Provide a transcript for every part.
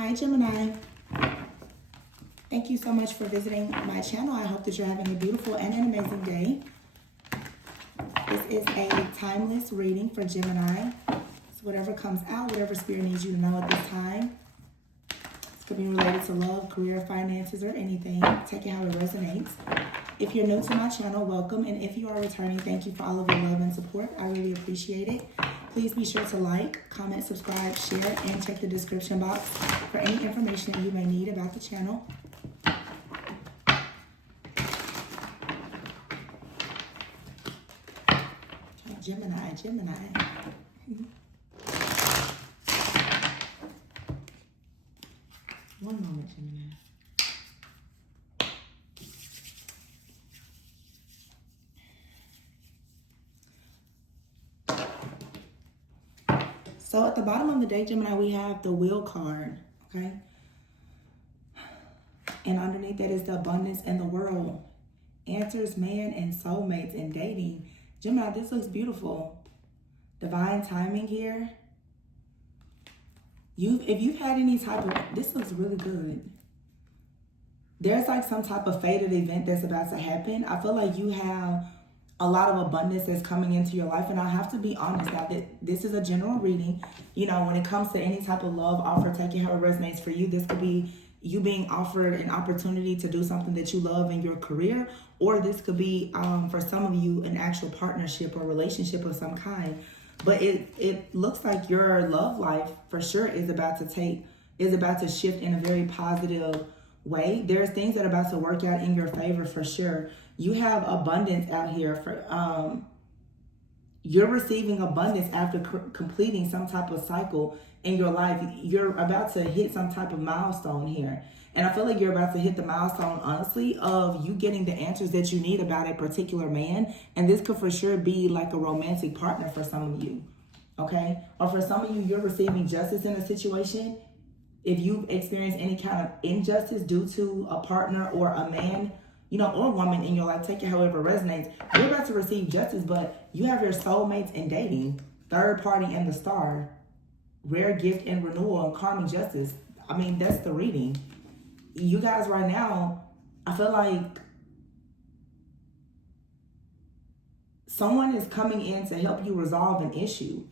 Hi Gemini. Thank you so much for visiting my channel. I hope that you're having a beautiful and an amazing day. This is a timeless reading for Gemini. So whatever comes out, whatever spirit needs you to know at this time. This could be related to love, career, finances, or anything. Take it how it resonates. If you're new to my channel, welcome. And if you are returning, thank you for all of your love and support. I really appreciate it. Please be sure to like, comment, subscribe, share, and check the description box for any information that you may need about the channel. Gemini. One moment, Gemini. So at the bottom of the deck, Gemini, we have the Wheel card, okay? And underneath that is the abundance and the world. Answers, man, and soulmates and dating. Gemini, this looks beautiful. Divine timing here. If you've had any type of, this looks really good. There's like some type of fated event that's about to happen. I feel like you have a lot of abundance that's coming into your life. And I have to be honest, now that this is a general reading, you know, when it comes to any type of love offer, take it how it resonates for you. This could be you being offered an opportunity to do something that you love in your career, or this could be, for some of you, an actual partnership or relationship of some kind. But it looks like your love life for sure is about to shift in a very positive way. There's things that are about to work out in your favor for sure. You have abundance out here for you're receiving abundance after completing some type of cycle in your life. You're about to hit some type of milestone here. And I feel like you're about to hit the milestone, honestly, of you getting the answers that you need about a particular man. And this could for sure be like a romantic partner for some of you, okay? Or for some of you, you're receiving justice in a situation. If you've experienced any kind of injustice due to a partner or a man, you know, or a woman in your life, take it however resonates, you're about to receive justice, but you have your soulmates in dating, third party and the star, rare gift and renewal, and karmic justice. I mean, that's the reading. You guys right now, I feel like someone is coming in to help you resolve an issue.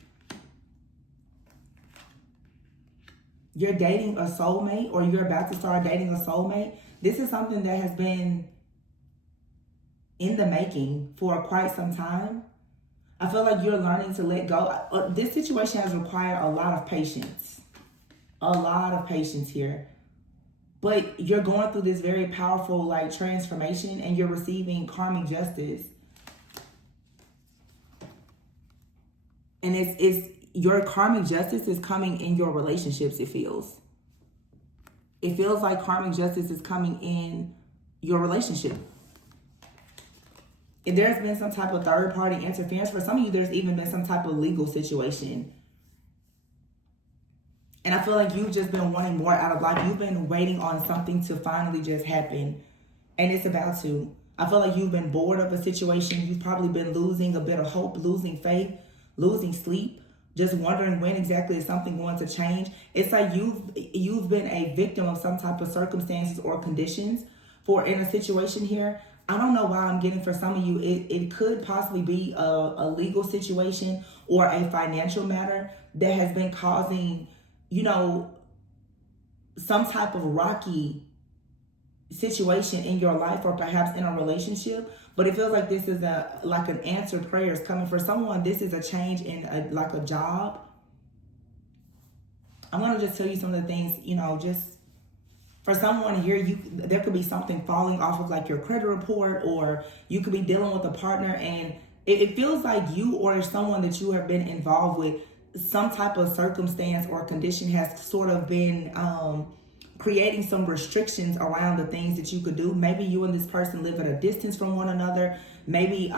You're dating a soulmate, or you're about to start dating a soulmate. This is something that has been in the making for quite some time. I feel like you're learning to let go. This situation has required a lot of patience. A lot of patience here. But you're going through this very powerful like transformation, and you're receiving karmic justice. And it's your karmic justice is coming in your relationships, it feels. It feels like karmic justice is coming in your relationship. If there's been some type of third-party interference, for some of you, there's even been some type of legal situation. And I feel like you've just been wanting more out of life. You've been waiting on something to finally just happen. And it's about to. I feel like you've been bored of a situation. You've probably been losing a bit of hope, losing faith, losing sleep, just wondering when exactly is something going to change. It's like you've been a victim of some type of circumstances or conditions in a situation here. I don't know why I'm getting for some of you, it could possibly be a legal situation or a financial matter that has been causing, you know, some type of rocky situation in your life, or perhaps in a relationship. But it feels like this is like an answered prayer is coming for someone. This is a change in a job. I'm going to just tell you some of the things, you know, just for someone here, there could be something falling off of like your credit report, or you could be dealing with a partner, and it feels like you or someone that you have been involved with, some type of circumstance or condition has sort of been creating some restrictions around the things that you could do. Maybe you and this person live at a distance from one another. Maybe,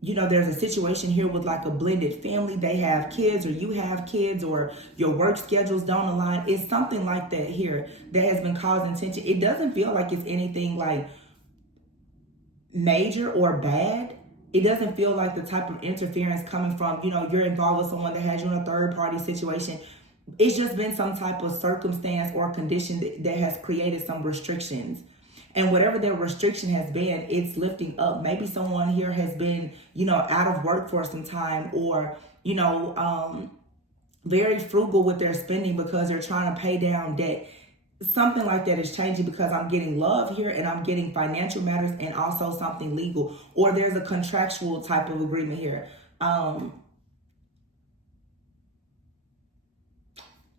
you know, there's a situation here with like a blended family. They have kids, or you have kids, or your work schedules don't align. It's something like that here that has been causing tension. It doesn't feel like it's anything like major or bad. It doesn't feel like the type of interference coming from, you know, you're involved with someone that has you in a third party situation. It's just been some type of circumstance or condition that has created some restrictions. And whatever their restriction has been, it's lifting up. Maybe someone here has been, out of work for some time, or, very frugal with their spending because they're trying to pay down debt. Something like that is changing because I'm getting love here, and I'm getting financial matters and also something legal, or there's a contractual type of agreement here. I'm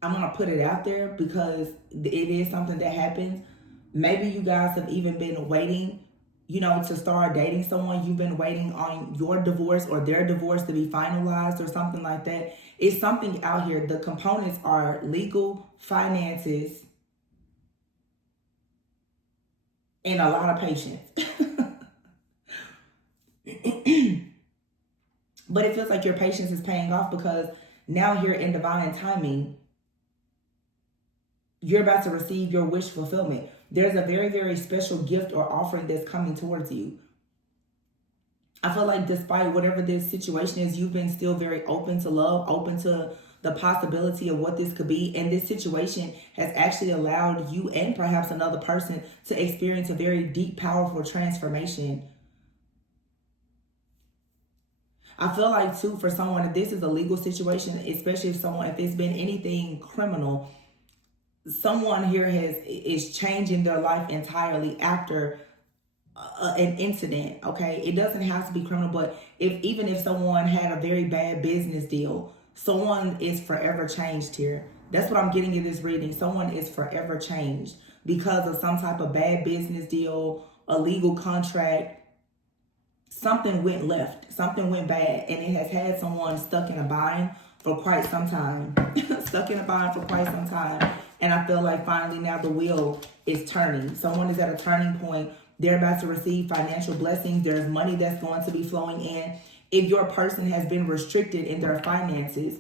going to put it out there because it is something that happens. Maybe you guys have even been waiting, to start dating someone. You've been waiting on your divorce or their divorce to be finalized or something like that. It's something out here. The components are legal, finances, and a lot of patience. But it feels like your patience is paying off because now here in divine timing, you're about to receive your wish fulfillment. There's a very, very special gift or offering that's coming towards you. I feel like despite whatever this situation is, you've been still very open to love, open to the possibility of what this could be. And this situation has actually allowed you and perhaps another person to experience a very deep, powerful transformation. I feel like too, for someone, if this is a legal situation, especially if it's been anything criminal, someone here is changing their life entirely after an incident. Okay, it doesn't have to be criminal, but even if someone had a very bad business deal, someone is forever changed here. That's what I'm getting in this reading. Someone is forever changed because of some type of bad business deal, a legal contract. Something went left, something went bad, and it has had someone stuck in a bind for quite some time. And I feel like finally now the wheel is turning. Someone is at a turning point. They're about to receive financial blessings. There's money that's going to be flowing in. If your person has been restricted in their finances,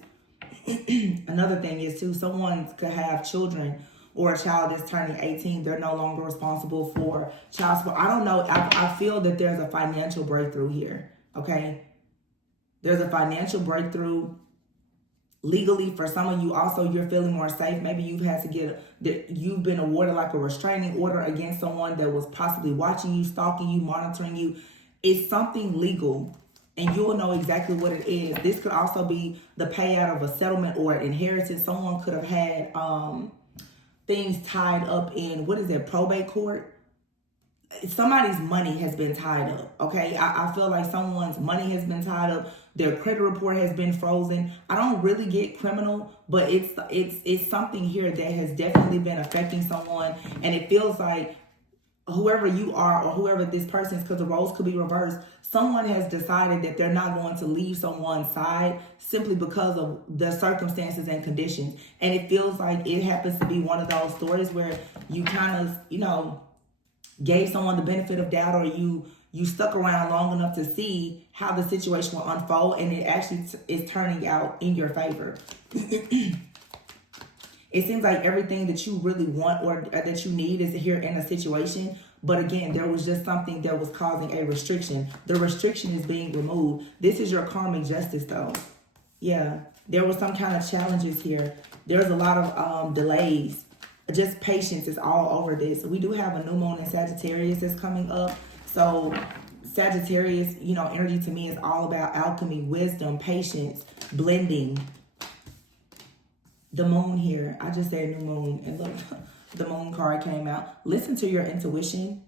another thing is too, someone could have children, or a child is turning 18. They're no longer responsible for child support. I don't know. I feel that there's a financial breakthrough here. Okay. There's a financial breakthrough. Legally, for some of you also, you're feeling more safe. Maybe you've been awarded like a restraining order against someone that was possibly watching you, stalking you, monitoring you. It's something legal, and you'll know exactly what it is. This could also be the payout of a settlement or an inheritance. Someone could have had things tied up in, probate court. Somebody's money has been tied up. Okay, I feel like someone's money has been tied up. Their credit report has been frozen. I don't really get criminal, but it's something here that has definitely been affecting someone, and it feels like whoever you are or whoever this person is, because the roles could be reversed, someone has decided that they're not going to leave someone's side simply because of the circumstances and conditions. And it feels like it happens to be one of those stories where you kind of, gave someone the benefit of doubt, or you stuck around long enough to see how the situation will unfold, and it actually is turning out in your favor. It seems like everything that you really want or that you need is here in a situation. But again, there was just something that was causing a restriction. The restriction is being removed. This is your karmic justice though. Yeah, there was some kind of challenges here. There's a lot of delays. Just patience is all over this. We do have a new moon in Sagittarius that's coming up. So Sagittarius, energy to me is all about alchemy, wisdom, patience, blending. The moon here, I just said new moon, and look, the moon card came out. Listen to your intuition.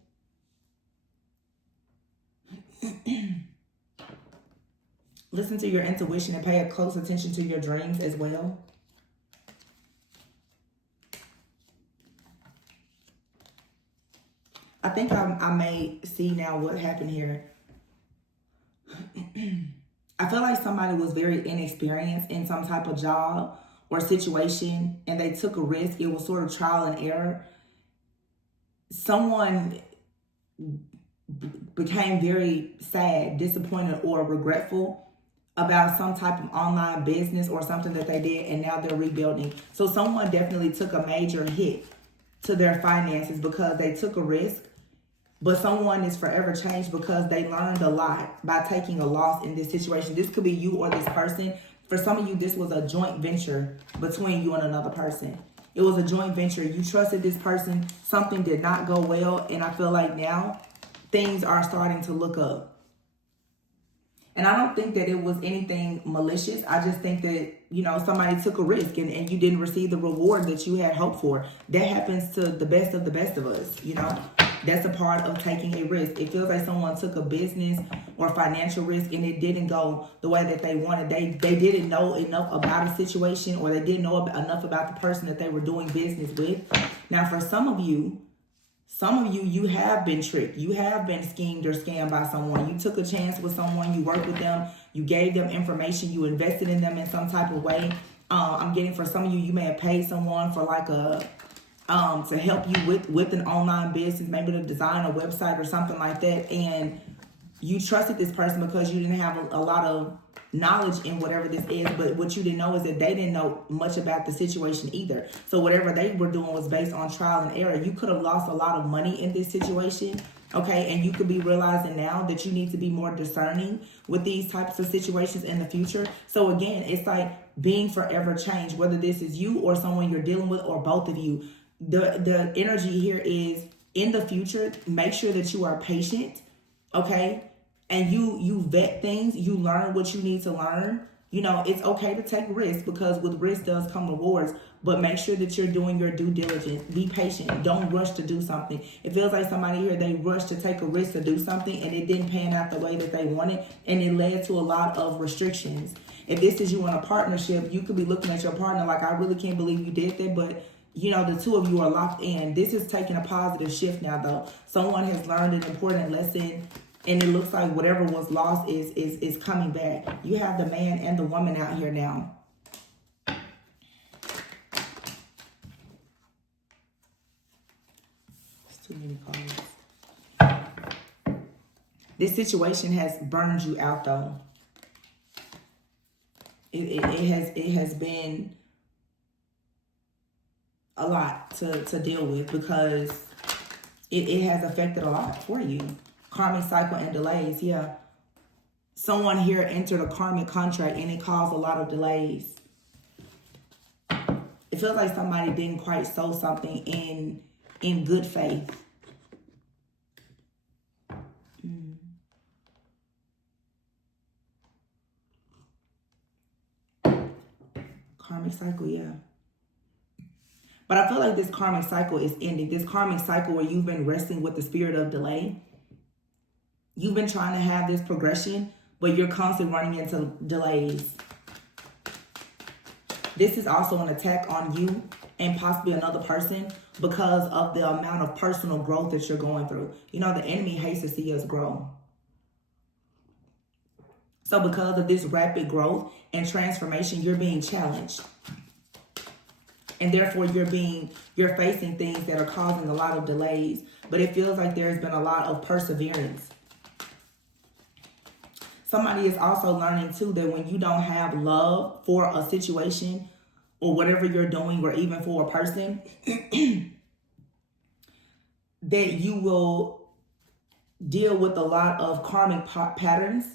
Listen to your intuition and pay a close attention to your dreams as well. I think I may see now what happened here. I feel like somebody was very inexperienced in some type of job or situation, and they took a risk. It was sort of trial and error. Someone became very sad, disappointed, or regretful about some type of online business or something that they did, and now they're rebuilding. So someone definitely took a major hit to their finances because they took a risk. But someone is forever changed because they learned a lot by taking a loss in this situation. This could be you or this person. For some of you, this was a joint venture between you and another person. It was a joint venture. You trusted this person. Something did not go well. And I feel like now things are starting to look up. And I don't think that it was anything malicious. I just think that, you know, somebody took a risk and you didn't receive the reward that you had hoped for. That happens to the best of us, you know. That's a part of taking a risk. It feels like someone took a business or financial risk and it didn't go the way that they wanted. They didn't know enough about a situation, or they didn't know enough about the person that they were doing business with. Now, for some of you, you have been tricked. You have been schemed or scammed by someone. You took a chance with someone. You worked with them. You gave them information. You invested in them in some type of way. I'm getting, for some of you, you may have paid someone for like to help you with an online business, maybe to design a website or something like that. And you trusted this person because you didn't have a lot of knowledge in whatever this is, but what you didn't know is that they didn't know much about the situation either. So whatever they were doing was based on trial and error. You could have lost a lot of money in this situation, okay? And you could be realizing now that you need to be more discerning with these types of situations in the future. So again, it's like being forever changed, whether this is you or someone you're dealing with or both of you. The energy here is, in the future, make sure that you are patient, okay? And you vet things, you learn what you need to learn. You know, it's okay to take risks, because with risk does come rewards, but make sure that you're doing your due diligence. Be patient. Don't rush to do something. It feels like somebody here, they rushed to take a risk to do something and it didn't pan out the way that they wanted, and it led to a lot of restrictions. If this is you in a partnership, you could be looking at your partner like, I really can't believe you did that, but you know, the two of you are locked in. This is taking a positive shift now, though. Someone has learned an important lesson, and it looks like whatever was lost is coming back. You have the man and the woman out here now. It's too many cards. This situation has burned you out, though. It has been a lot to deal with, because it has affected a lot for you. Karmic cycle and delays, yeah. Someone here entered a karmic contract and it caused a lot of delays. It feels like somebody didn't quite sow something in good faith. Karmic cycle, yeah. But I feel like this karmic cycle is ending. This karmic cycle where you've been wrestling with the spirit of delay. You've been trying to have this progression, but you're constantly running into delays. This is also an attack on you and possibly another person because of the amount of personal growth that you're going through. You know, the enemy hates to see us grow. So because of this rapid growth and transformation, you're being challenged. And therefore, you're facing things that are causing a lot of delays. But it feels like there's been a lot of perseverance. Somebody is also learning, too, that when you don't have love for a situation or whatever you're doing, or even for a person, that you will deal with a lot of karmic patterns.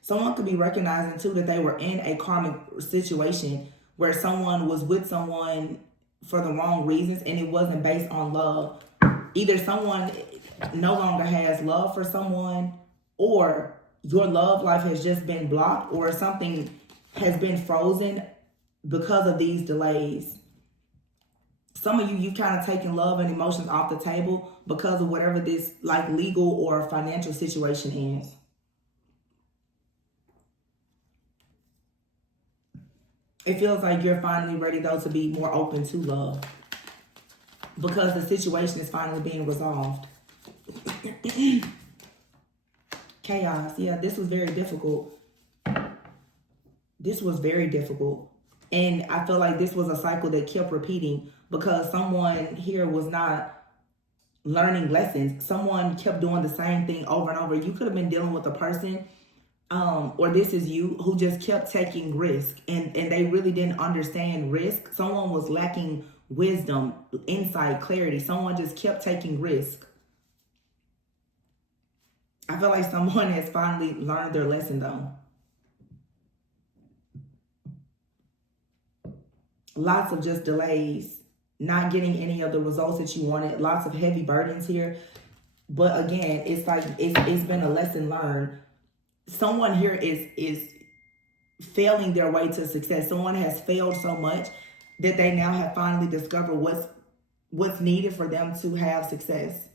Someone could be recognizing, too, that they were in a karmic situation where someone was with someone for the wrong reasons and it wasn't based on love. Either someone no longer has love for someone, or your love life has just been blocked, or something has been frozen because of these delays. Some of you've kind of taken love and emotions off the table because of whatever this like legal or financial situation is. It feels like you're finally ready, though, to be more open to love, because the situation is finally being resolved. Chaos. Yeah, this was very difficult. This was very difficult. And I feel like this was a cycle that kept repeating because someone here was not learning lessons. Someone kept doing the same thing over and over. You could have been dealing with a person, or this is you, who just kept taking risk, and they really didn't understand risk. Someone was lacking wisdom, insight, clarity. Someone just kept taking risk. I feel like someone has finally learned their lesson though. Lots of just delays, not getting any of the results that you wanted, lots of heavy burdens here. But again, it's like it's been a lesson learned. Someone here is failing their way to success. Someone has failed so much that they now have finally discovered what's needed for them to have success.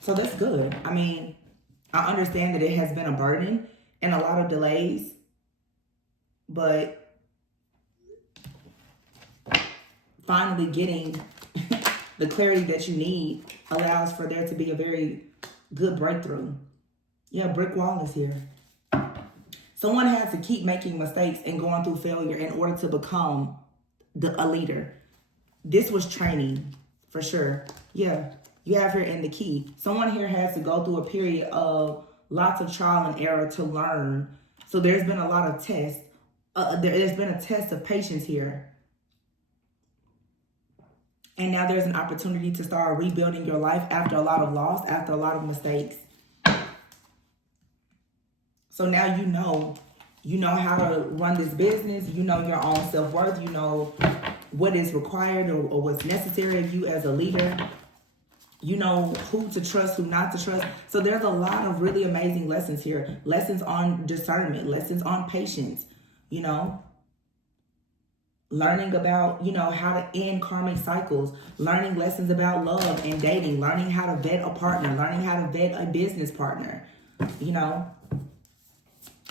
So that's good. I mean, I understand that it has been a burden and a lot of delays, but finally getting the clarity that you need allows for there to be a very good breakthrough. Yeah, brick wall is here. Someone has to keep making mistakes and going through failure in order to become a leader. This was training, for sure. Yeah, you have here in the key. Someone here has to go through a period of lots of trial and error to learn. So there's been a lot of tests. There's been a test of patience here. And now there's an opportunity to start rebuilding your life after a lot of loss, after a lot of mistakes. So now you know how to run this business. You know your own self-worth. You know what is required or what's necessary of you as a leader. You know who to trust, who not to trust. So there's a lot of really amazing lessons here. Lessons on discernment, lessons on patience, you know. Learning about, how to end karmic cycles. Learning lessons about love and dating. Learning how to vet a partner. Learning how to vet a business partner,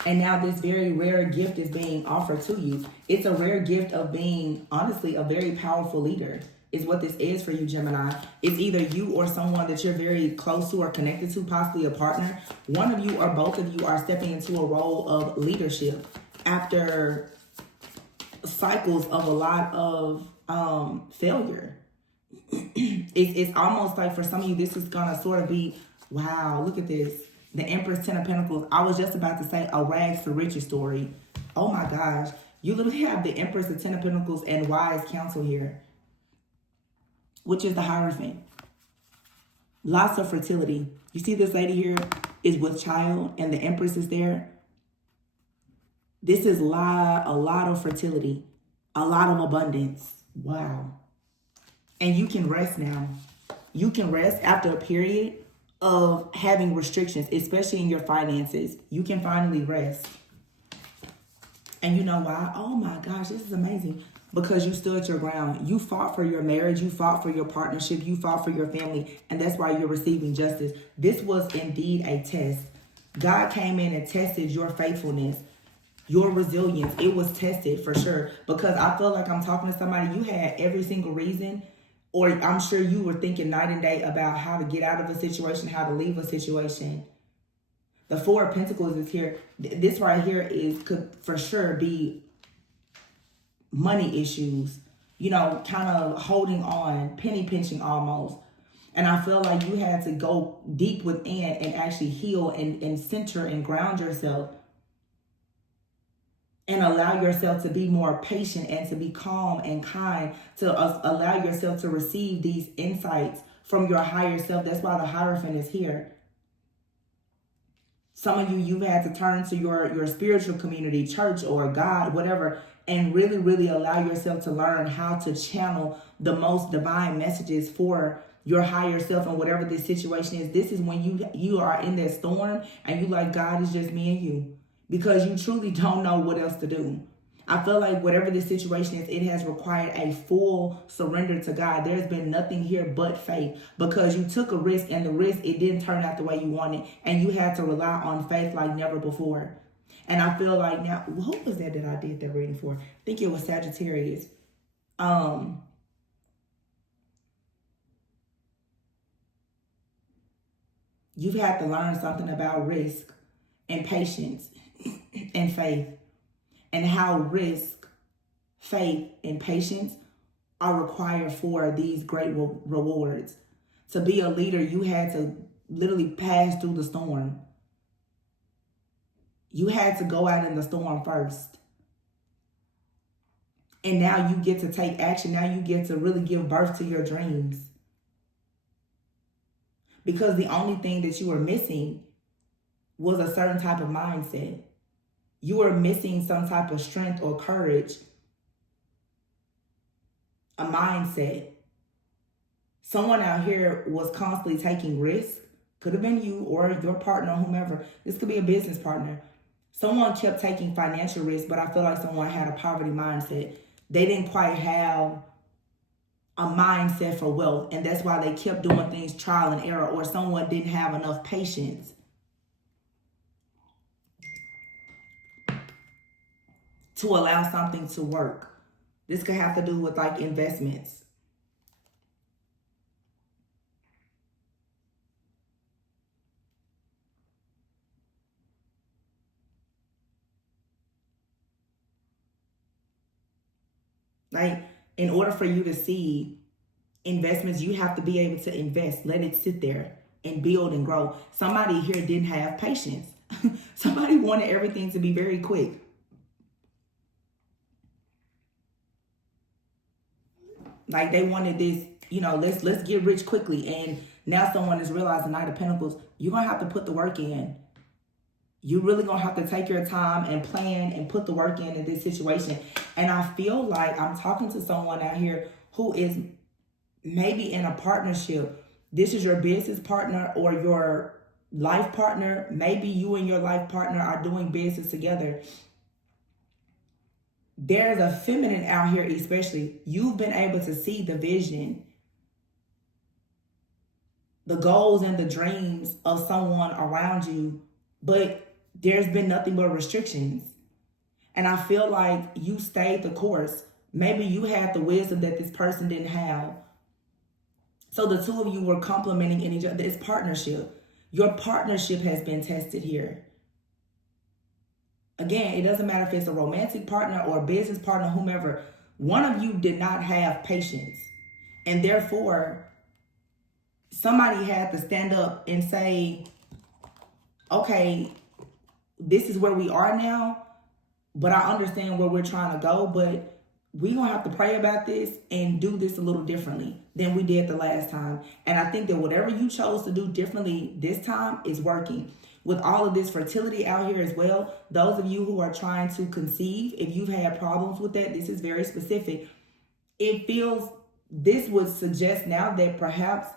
And now this very rare gift is being offered to you. It's a rare gift of being, honestly, a very powerful leader is what this is for you, Gemini. It's either you or someone that you're very close to or connected to, possibly a partner. One of you or both of you are stepping into a role of leadership after cycles of a lot of failure. It's almost like for some of you, this is going to sort of be, wow, look at this. The Empress, Ten of Pentacles. I was just about to say a rags to riches story. Oh my gosh. You literally have the Empress, the Ten of Pentacles, and wise counsel here, which is the Hierophant. Lots of fertility. You see this lady here is with child and the Empress is there. This is a lot of fertility, a lot of abundance. Wow. And you can rest now. You can rest after a period of having restrictions, especially in your finances. You can finally rest. And you know why? Oh my gosh, this is amazing. Because you stood your ground. You fought for your marriage. You fought for your partnership. You fought for your family. And that's why you're receiving justice. This was indeed a test. God came in and tested your faithfulness, your resilience. It was tested for sure. Because I feel like I'm talking to somebody, you had every single reason, or I'm sure you were thinking night and day about how to get out of a situation, how to leave a situation. The Four of Pentacles is here. This right here could for sure be money issues, kind of holding on, penny pinching almost. And I feel like you had to go deep within and actually heal and center and ground yourself and allow yourself to be more patient and to be calm and kind, to allow yourself to receive these insights from your higher self. That's why the Hierophant is here. Some of you've had to turn to your spiritual community, church or God, whatever, and really, really allow yourself to learn how to channel the most divine messages for your higher self and whatever this situation is. This is when you are in that storm and you like, God, is just me and you, because you truly don't know what else to do. I feel like whatever this situation is, it has required a full surrender to God. There's been nothing here but faith, because you took a risk, and the risk, it didn't turn out the way you wanted, and you had to rely on faith like never before. And I feel like now, who was that I did that reading for? I think it was Sagittarius. You've had to learn something about risk and patience and faith, and how risk, faith, and patience are required for these great rewards. To be a leader, you had to literally pass through the storm. You had to go out in the storm first. And now you get to take action. Now you get to really give birth to your dreams. Because the only thing that you were missing was a certain type of mindset. You were missing some type of strength or courage, a mindset. Someone out here was constantly taking risks. Could have been you or your partner, whomever. This could be a business partner. Someone kept taking financial risks, but I feel like someone had a poverty mindset. They didn't quite have a mindset for wealth, and that's why they kept doing things trial and error, or someone didn't have enough patience to allow something to work. This could have to do with like investments. Like, in order for you to see investments, you have to be able to invest. Let it sit there and build and grow. Somebody here didn't have patience. Somebody wanted everything to be very quick. Like they wanted this, let's get rich quickly. And now someone is realizing, Knight of Pentacles, you're going to have to put the work in. You really going to have to take your time and plan and put the work in this situation. And I feel like I'm talking to someone out here who is maybe in a partnership. This is your business partner or your life partner. Maybe you and your life partner are doing business together. There's a feminine out here, especially. You've been able to see the vision, the goals and the dreams of someone around you, but there's been nothing but restrictions. And I feel like you stayed the course. Maybe you had the wisdom that this person didn't have. So the two of you were complementing in each other. It's partnership. Your partnership has been tested here. Again, it doesn't matter if it's a romantic partner or a business partner, whomever. One of you did not have patience. And therefore, somebody had to stand up and say, okay, this is where we are now, but I understand where we're trying to go, but we're going to have to pray about this and do this a little differently than we did the last time. And I think that whatever you chose to do differently this time is working. With all of this fertility out here as well, those of you who are trying to conceive, if you've had problems with that, this is very specific. This would suggest now that perhaps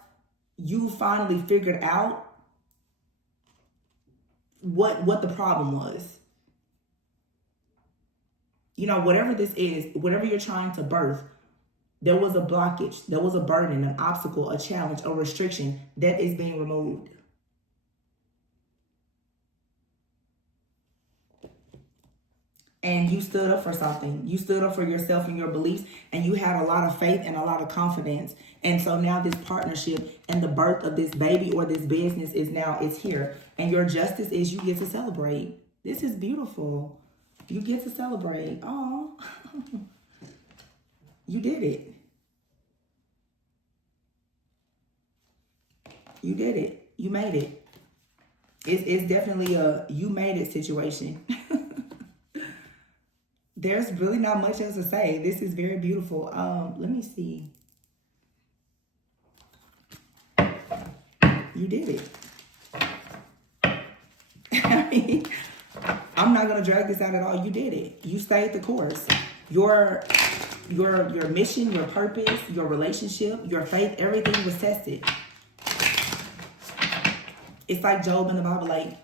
you finally figured out what the problem was. Whatever this is, whatever you're trying to birth, there was a blockage, there was a burden, an obstacle, a challenge, a restriction that is being removed. And you stood up for something. You stood up for yourself and your beliefs, and you had a lot of faith and a lot of confidence. And so now this partnership and the birth of this baby or this business is here. And your justice is you get to celebrate. This is beautiful. You get to celebrate. Oh, you did it. You did it. You made it. It's definitely a you made it situation. There's really not much else to say. This is very beautiful. Let me see. You did it. I mean, I'm not gonna drag this out at all. You did it. You stayed the course. Your mission, your purpose, your relationship, your faith, everything was tested. It's like Job in the Bible, like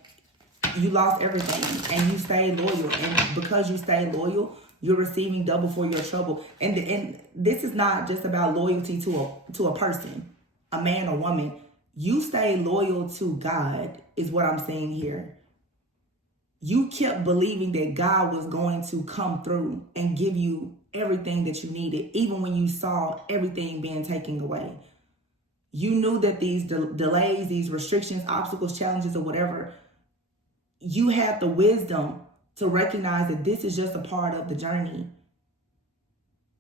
you lost everything and you stayed loyal. And because you stayed loyal, you're receiving double for your trouble. And this is not just about loyalty to a person, a man or woman. You stay loyal to God is what I'm saying here. You kept believing that God was going to come through and give you everything that you needed, even when you saw everything being taken away. You knew that these delays, these restrictions, obstacles, challenges, or whatever, you had the wisdom to recognize that this is just a part of the journey.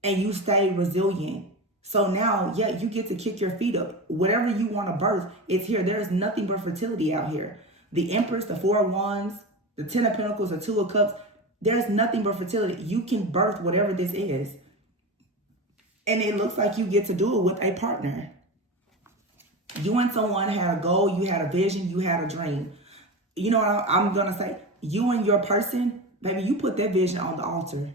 And you stayed resilient. So now, yeah, you get to kick your feet up. Whatever you want to birth, it's here. There's nothing but fertility out here. The Empress, the Four of Wands, the Ten of Pentacles, the Two of Cups, there's nothing but fertility. You can birth whatever this is. And it looks like you get to do it with a partner. You and someone had a goal, you had a vision, you had a dream. You know what I'm going to say? You and your person, baby, you put that vision on the altar.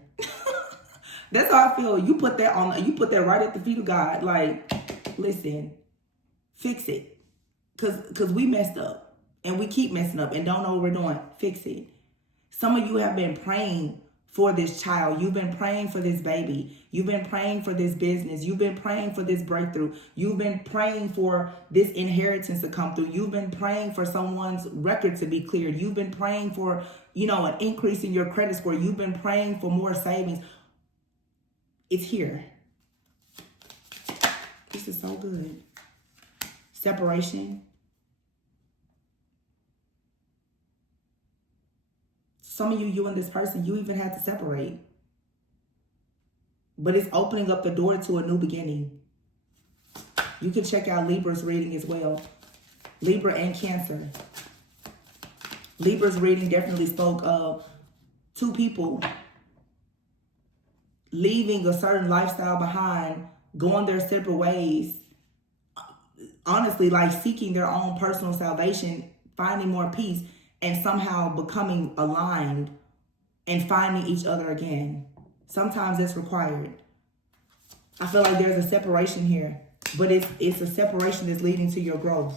That's how I feel. You put that right at the feet of God. Like, listen, fix it. Cause we messed up. And we keep messing up and don't know what we're doing. Fix it. Some of you have been praying for this child. You've been praying for this baby. You've been praying for this business. You've been praying for this breakthrough. You've been praying for this inheritance to come through. You've been praying for someone's record to be cleared. You've been praying for, an increase in your credit score. You've been praying for more savings. It's here. This is so good. Separation. Some of you and this person, you even had to separate. But it's opening up the door to a new beginning. You can check out Libra's reading as well. Libra and Cancer. Libra's reading definitely spoke of two people leaving a certain lifestyle behind, going their separate ways. Honestly, like seeking their own personal salvation, finding more peace, and somehow becoming aligned and finding each other again. Sometimes it's required. I feel like there's a separation here, but it's a separation that's leading to your growth.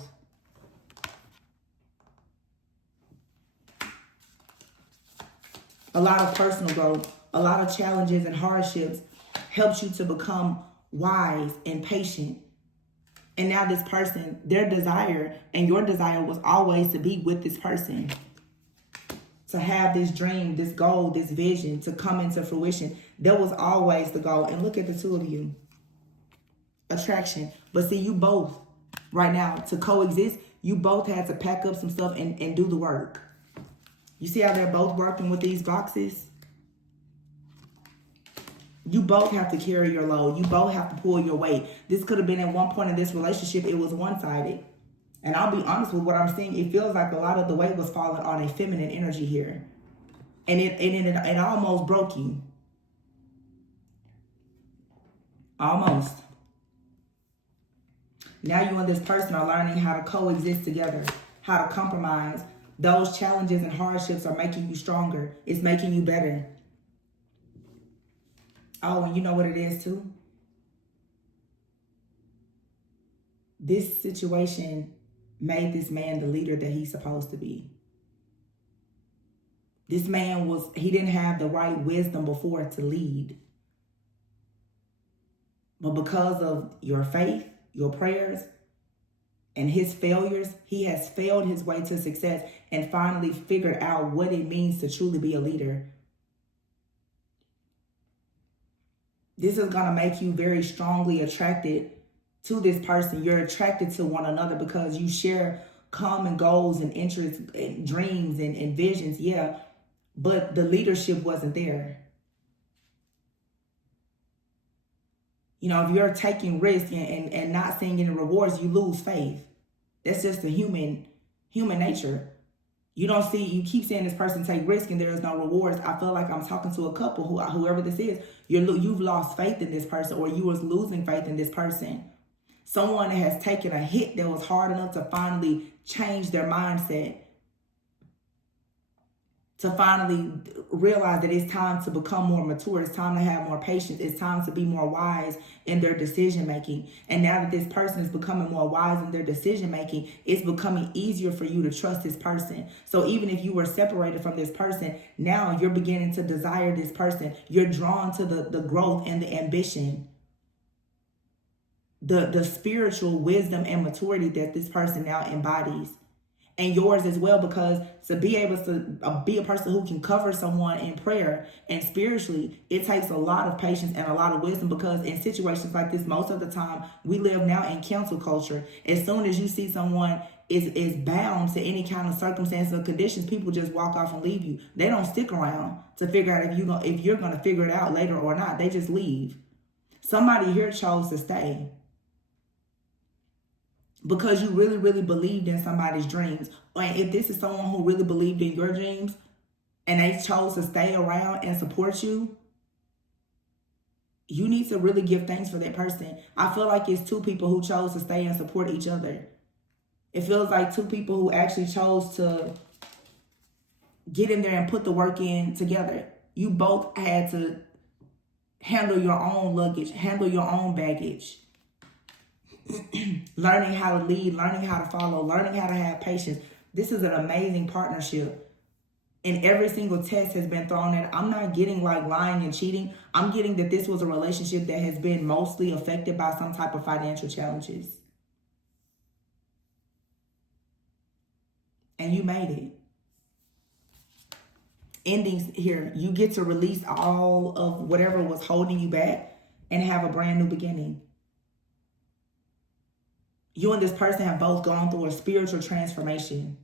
A lot of personal growth, a lot of challenges and hardships helps you to become wise and patient. And now this person, their desire and your desire was always to be with this person. To have this dream, this goal, this vision to come into fruition. That was always the goal. And look at the two of you. Attraction. But see, you both, right now, to coexist, you both had to pack up some stuff and do the work. You see how they're both working with these boxes? You both have to carry your load. You both have to pull your weight. This could have been at one point in this relationship, it was one-sided. And I'll be honest with what I'm seeing. It feels like a lot of the weight was falling on a feminine energy here. And it almost broke you. Almost. Now you and this person are learning how to coexist together, how to compromise. Those challenges and hardships are making you stronger. It's making you better. Oh, and you know what it is too? This situation made this man the leader that he's supposed to be. This man he didn't have the right wisdom before to lead. But because of your faith, your prayers, and his failures, he has failed his way to success and finally figured out what it means to truly be a leader. This is going to make you very strongly attracted to this person. You're attracted to one another because you share common goals and interests and dreams and visions. Yeah, but the leadership wasn't there. If you're taking risks and not seeing any rewards, you lose faith. That's just the human nature. You keep seeing this person take risk and there is no rewards. I feel like I'm talking to a couple whoever this is, you've lost faith in this person, or you was losing faith in this person. Someone has taken a hit that was hard enough to finally change their mindset. To finally realize that it's time to become more mature. It's time to have more patience. It's time to be more wise in their decision making. And now that this person is becoming more wise in their decision making, it's becoming easier for you to trust this person. So even if you were separated from this person, now you're beginning to desire this person. You're drawn to the growth and the ambition. The spiritual wisdom and maturity that this person now embodies. And yours as well, because to be able to be a person who can cover someone in prayer and spiritually, it takes a lot of patience and a lot of wisdom, because in situations like this, most of the time, we live now in cancel culture. As soon as you see someone is bound to any kind of circumstances or conditions, people just walk off and leave you. They don't stick around to figure out if you're going to figure it out later or not. They just leave. Somebody here chose to stay because you really, really believed in somebody's dreams. And if this is someone who really believed in your dreams and they chose to stay around and support you, you need to really give thanks for that person. I feel like it's two people who chose to stay and support each other. It feels like two people who actually chose to get in there and put the work in together. You both had to handle your own luggage, handle your own baggage. Learning how to lead, learning how to follow, learning how to have patience. This is an amazing partnership. And every single test has been thrown at. I'm not getting like lying and cheating. I'm getting that this was a relationship that has been mostly affected by some type of financial challenges. And you made it. Endings here. You get to release all of whatever was holding you back and have a brand new beginning. You and this person have both gone through a spiritual transformation.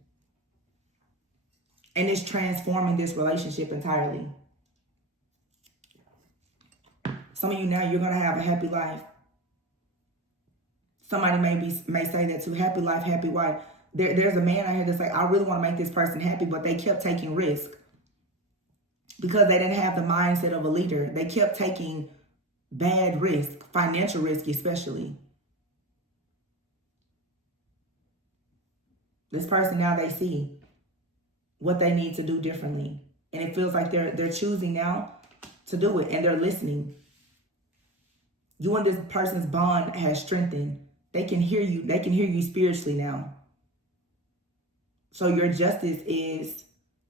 And it's transforming this relationship entirely. Some of you now, you're going to have a happy life. Somebody may say that too. Happy life, happy wife. There's a man out here that's like, I really want to make this person happy, but they kept taking risk because they didn't have the mindset of a leader. They kept taking bad risk, financial risk especially. This person now, they see what they need to do differently. And it feels like they're choosing now to do it, and they're listening. You and this person's bond has strengthened. They can hear you. They can hear you spiritually now. So your justice is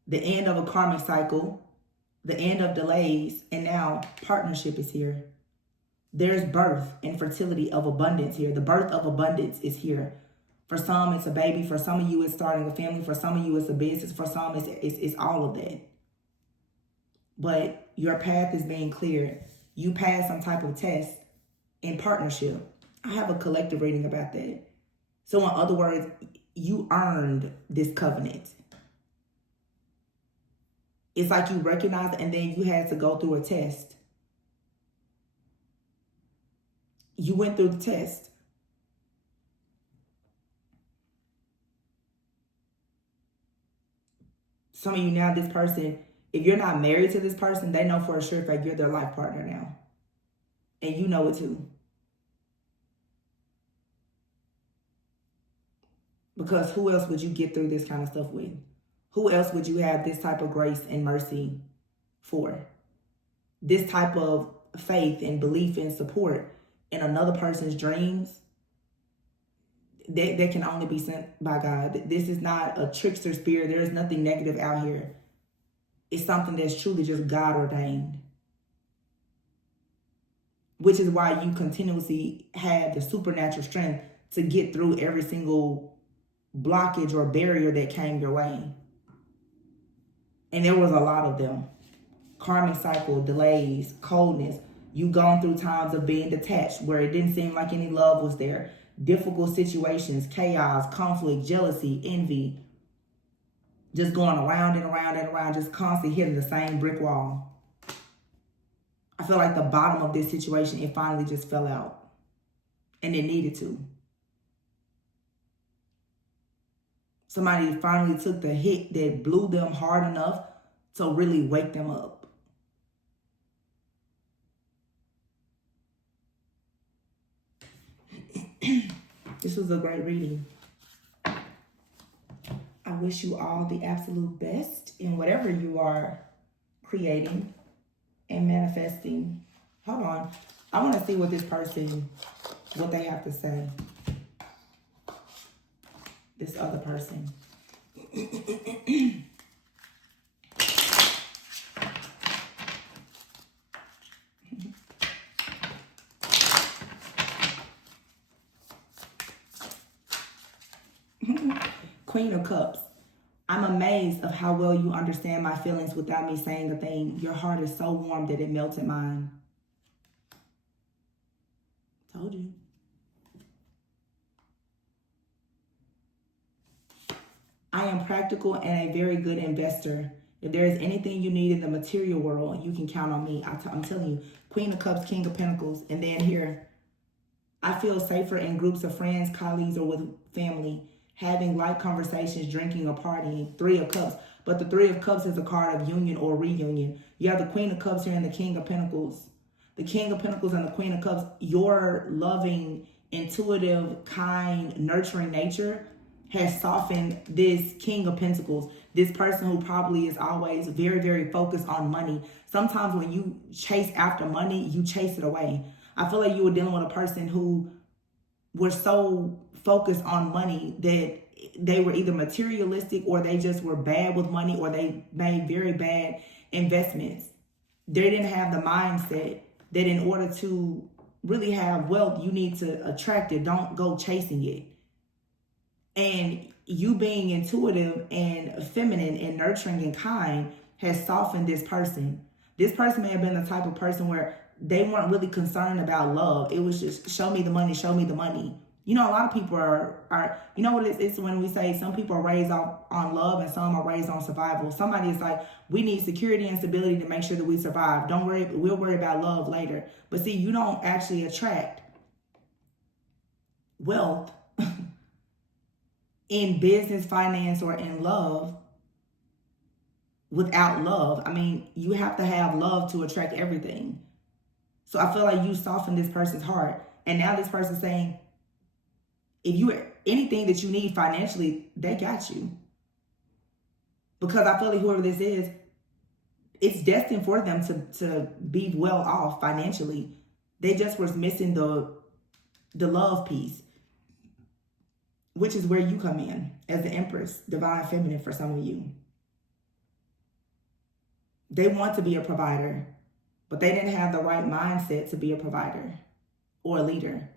the end of a karmic cycle, the end of delays, and now partnership is here. There's birth and fertility of abundance here. The birth of abundance is here. For some, it's a baby. For some of you, it's starting a family. For some of you, it's a business. For some, it's all of that. But your path is being cleared. You passed some type of test in partnership. I have a collective reading about that. So in other words, you earned this covenant. It's like you recognized it and then you had to go through a test. You went through the test. Some of you now, this person, if you're not married to this person, they know for a sure fact you're their life partner now. And you know it too. Because who else would you get through this kind of stuff with? Who else would you have this type of grace and mercy for? This type of faith and belief and support in another person's dreams? That can only be sent by God. This is not a trickster spirit. There is nothing negative out here. It's something that's truly just God ordained. Which is why you continuously have the supernatural strength to get through every single blockage or barrier that came your way. And there was a lot of them. Karmic cycle, delays, coldness. You've gone through times of being detached where it didn't seem like any love was there. Difficult situations, chaos, conflict, jealousy, envy. Just going around and around and around, just constantly hitting the same brick wall. I feel like the bottom of this situation, it finally just fell out. And it needed to. Somebody finally took the hit that blew them hard enough to really wake them up. This was a great reading. I wish you all the absolute best in whatever you are creating and manifesting. Hold on. I want to see what this person, what they have to say. This other person. Queen of Cups. I'm amazed of how well you understand my feelings without me saying a thing. Your heart is so warm that it melted mine. Told you. I am practical and a very good investor. If there is anything you need in the material world, you can count on me. I'm telling you, Queen of Cups, King of Pentacles. And then here, I feel safer in groups of friends, colleagues, or with family, having light conversations, drinking or partying. Three of Cups. But the Three of Cups is a card of union or reunion. You have the Queen of Cups here and the King of Pentacles. The King of Pentacles and the Queen of Cups, your loving, intuitive, kind, nurturing nature has softened this King of Pentacles. This person who probably is always very, very focused on money. Sometimes when you chase after money, you chase it away. I feel like you were dealing with a person who were so focused on money that they were either materialistic or they just were bad with money or they made very bad investments. They didn't have the mindset that in order to really have wealth, you need to attract it. Don't go chasing it. And you being intuitive and feminine and nurturing and kind has softened this person. This person may have been the type of person where they weren't really concerned about love. It was just, show me the money, show me the money. You know, a lot of people are you know what it's when we say some people are raised on love and some are raised on survival. Somebody is like, we need security and stability to make sure that we survive. Don't worry, we'll worry about love later. But see, you don't actually attract wealth in business, finance, or in love without love. I mean, you have to have love to attract everything. So I feel like you softened this person's heart. And now this person's saying, if you anything that you need financially, they got you. Because I feel like whoever this is, it's destined for them to be well off financially. They just was missing the love piece, which is where you come in as the Empress, divine feminine for some of you. They want to be a provider, but they didn't have the right mindset to be a provider or a leader.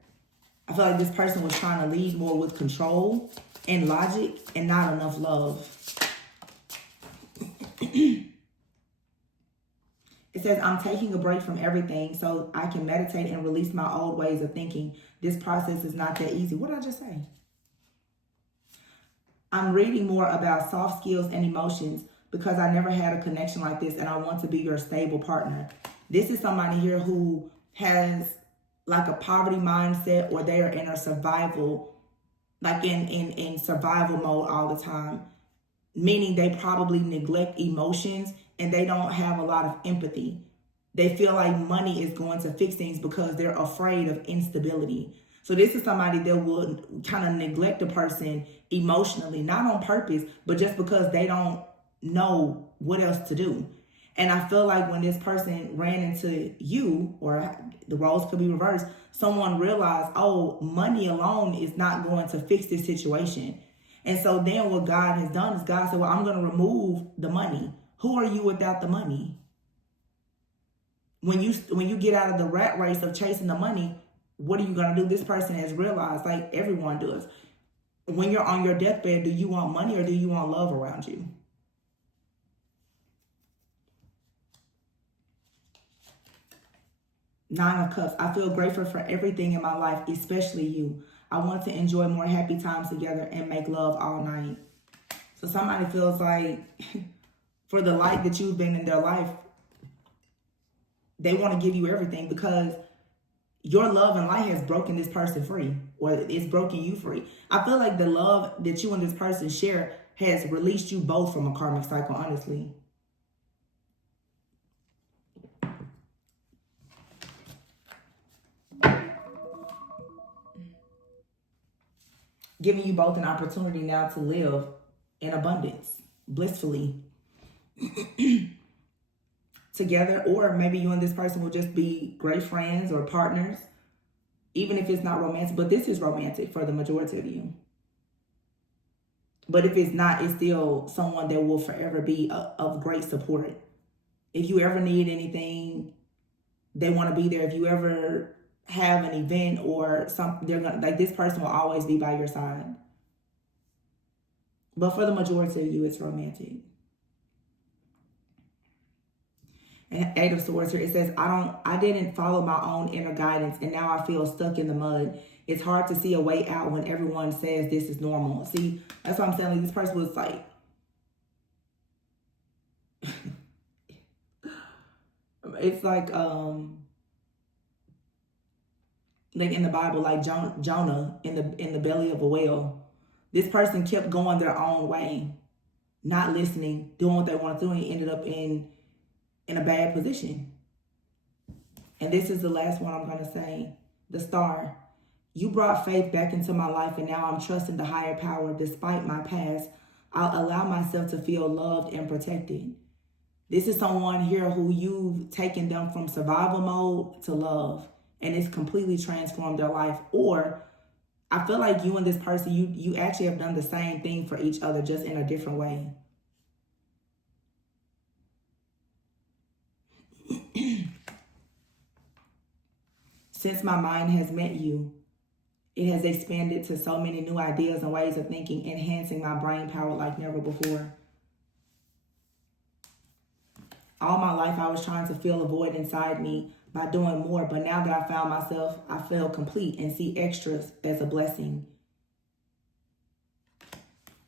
I feel like this person was trying to lead more with control and logic and not enough love. It says, I'm taking a break from everything so I can meditate and release my old ways of thinking. This process is not that easy. What did I just say? I'm reading more about soft skills and emotions because I never had a connection like this and I want to be your stable partner. This is somebody here who has like a poverty mindset or they are in a survival, like in survival mode all the time. Meaning they probably neglect emotions and they don't have a lot of empathy. They feel like money is going to fix things because they're afraid of instability. So this is somebody that would kind of neglect a person emotionally, not on purpose, but just because they don't know what else to do. And I feel like when this person ran into you, or the roles could be reversed, someone realized, oh, money alone is not going to fix this situation. And so then what God has done is God said, well, I'm going to remove the money. Who are you without the money? When you get out of the rat race of chasing the money, what are you going to do? This person has realized, like everyone does, when you're on your deathbed, do you want money or do you want love around you? Nine of Cups. I feel grateful for everything in my life, especially you. I want to enjoy more happy times together and make love all night. So somebody feels like for the light that you've been in their life, they want to give you everything because your love and light has broken this person free, or it's broken you free. I feel like the love that you and this person share has released you both from a karmic cycle, honestly. Giving you both an opportunity now to live in abundance, blissfully together, or maybe you and this person will just be great friends or partners, even if it's not romantic. But this is romantic for the majority of you. But if it's not, it's still someone that will forever be of great support. If you ever need anything, they want to be there. If you ever have an event or something, they're gonna, like, this person will always be by your side. But for the majority of you, it's romantic. And Eight of Swords here, it says, I didn't follow my own inner guidance and now I feel stuck in the mud. It's hard to see a way out when everyone says this is normal. See, that's what I'm saying. Like, this person was like, It's like in the Bible, like Jonah in the belly of a whale. This person kept going their own way, not listening, doing what they wanted to do, and ended up in a bad position. And this is the last one I'm going to say. The Star. You brought faith back into my life, and now I'm trusting the higher power. Despite my past, I'll allow myself to feel loved and protected. This is someone here who you've taken them from survival mode to love, and it's completely transformed their life. Or I feel like you and this person, you actually have done the same thing for each other, just in a different way. Since my mind has met you, it has expanded to so many new ideas and ways of thinking, enhancing my brain power like never before. All my life, I was trying to fill a void inside me by doing more, but now that I found myself, I feel complete and see extras as a blessing.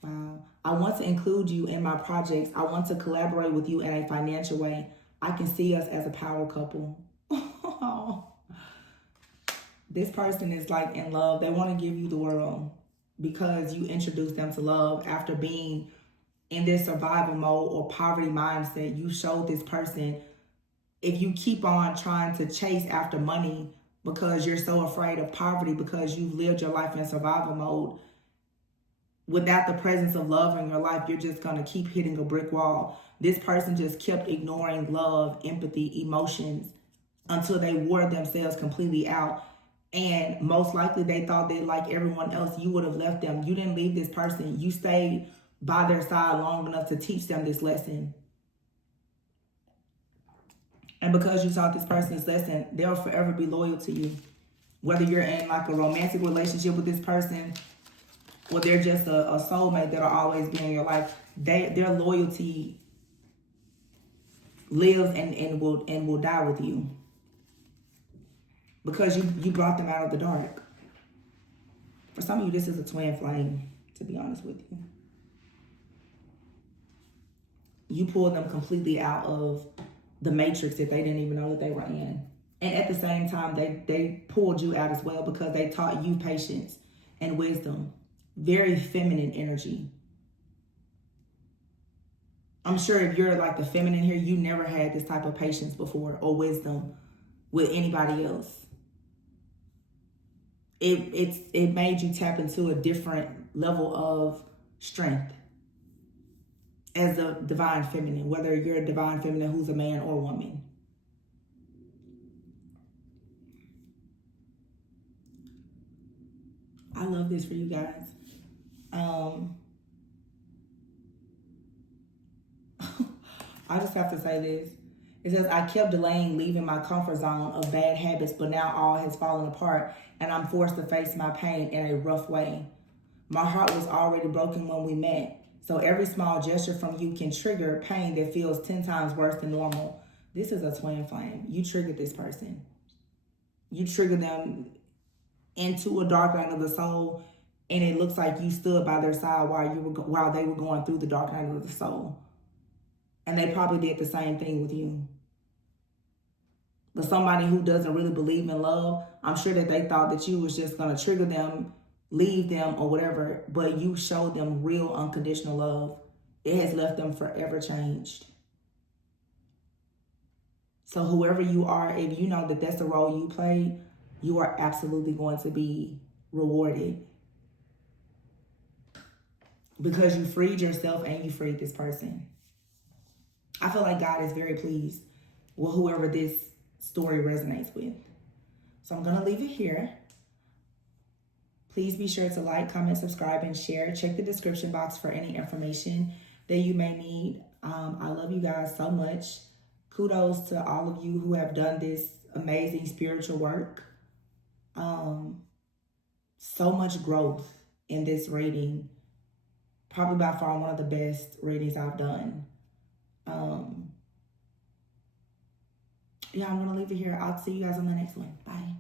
Wow. I want to include you in my projects. I want to collaborate with you in a financial way. I can see us as a power couple. This person is like in love. They want to give you the world because you introduced them to love after being in this survival mode or poverty mindset. You showed this person, if you keep on trying to chase after money because you're so afraid of poverty, because you've lived your life in survival mode, without the presence of love in your life, you're just going to keep hitting a brick wall. This person just kept ignoring love, empathy, emotions until they wore themselves completely out. And most likely they thought that, like everyone else, you would have left them. You didn't leave this person. You stayed by their side long enough to teach them this lesson. And because you taught this person this lesson, they'll forever be loyal to you. Whether you're in like a romantic relationship with this person, or they're just a soulmate that'll always be in your life, their loyalty lives and will die with you. Because you brought them out of the dark. For some of you, this is a twin flame, to be honest with you. You pulled them completely out of the matrix that they didn't even know that they were in. And at the same time, they pulled you out as well because they taught you patience and wisdom. Very feminine energy. I'm sure if you're like the feminine here, you never had this type of patience before or wisdom with anybody else. It made you tap into a different level of strength as a divine feminine, whether you're a divine feminine who's a man or woman. I love this for you guys. I just have to say this. It says, I kept delaying leaving my comfort zone of bad habits, but now all has fallen apart and I'm forced to face my pain in a rough way. My heart was already broken when we met, so every small gesture from you can trigger pain that feels 10 times worse than normal. This is a twin flame. You triggered this person. You triggered them into a dark night of the soul, and it looks like you stood by their side while they were going through the dark night of the soul. And they probably did the same thing with you. But somebody who doesn't really believe in love, I'm sure that they thought that you was just going to trigger them, leave them, or whatever. But you showed them real unconditional love. It has left them forever changed. So whoever you are, if you know that that's the role you play, you are absolutely going to be rewarded. Because you freed yourself and you freed this person. I feel like God is very pleased with whoever this story resonates with. So I'm going to leave it here. Please be sure to like, comment, subscribe, and share. Check the description box for any information that you may need. I love you guys so much. Kudos to all of you who have done this amazing spiritual work. So much growth in this reading. Probably by far one of the best readings I've done. Yeah, I'm going to leave it here. I'll see you guys on the next one. Bye.